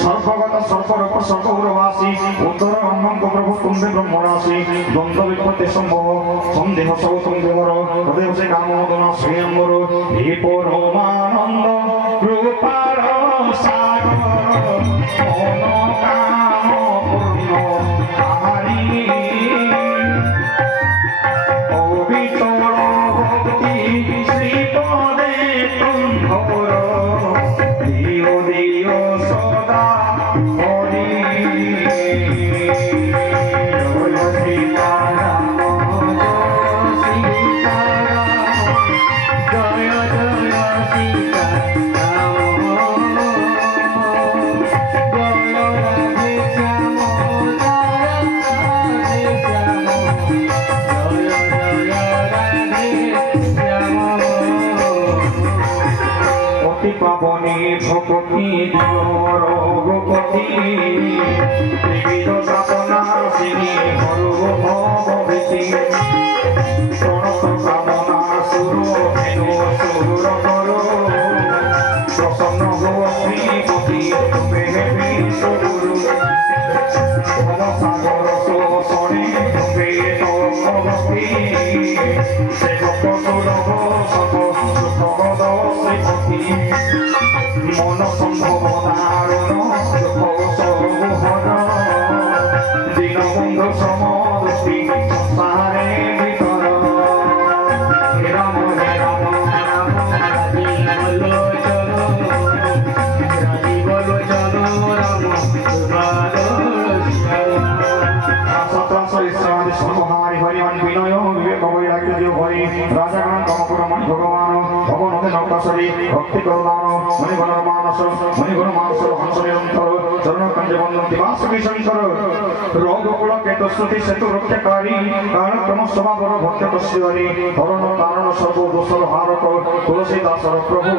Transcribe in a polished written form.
सर्वगत सर्वरूप सर्वगुरवासी उत्तर अनंत प्रभु तुम्बे ब्रह्मराशि द्वंद्व विपत्ति संभव संदेह सब तुम्बेवर हृदय से कामोदन स्वयंवर हे परमानंद रूपार सागर मन काम पूर्ण आहारी अविचल भक्ति श्रीपदे तुम्भर दियो दियो सदा हरि পাবনী ভকতি দিয়র রঘুপতি ত্রিবিধ সাধনার সিনি হরু ভবভীতি প্রণত কামনা সুর হেনু সুর কর প্রসন্ন হো শ্রীপতি তুমি হেবি সুগুরু ভবসাগর শোষণে তুমি তপস্বী সেবক সুলভ সত সুখদ শ্রীপতি মন সম্ভব দারুণ সৌহর দীনবন্ধু সমদৃষ্টি সংসারে ভিতর হে রাম হে রাম রাজীব লোচন রাম সর্বহারি হরিমান বিনয় বিবেক বৈরাগ্য হরি রাজাগণ কমপুরমণি ভগবান ভগবতে নৌকাশরী ভক্তি করদান মণিগণ মানস হংস নিরন্তর চরণ কঞ্জ বন্দন দিবাসী শঙ্কর রোগকুল কেতু শ্রুতি সেতু রক্ষাকারী কালক্রম সমাবর ভক্ত কস্যরি হরণ তারণ সর্ব দোষর হারক তুলসী দাসর প্রভু।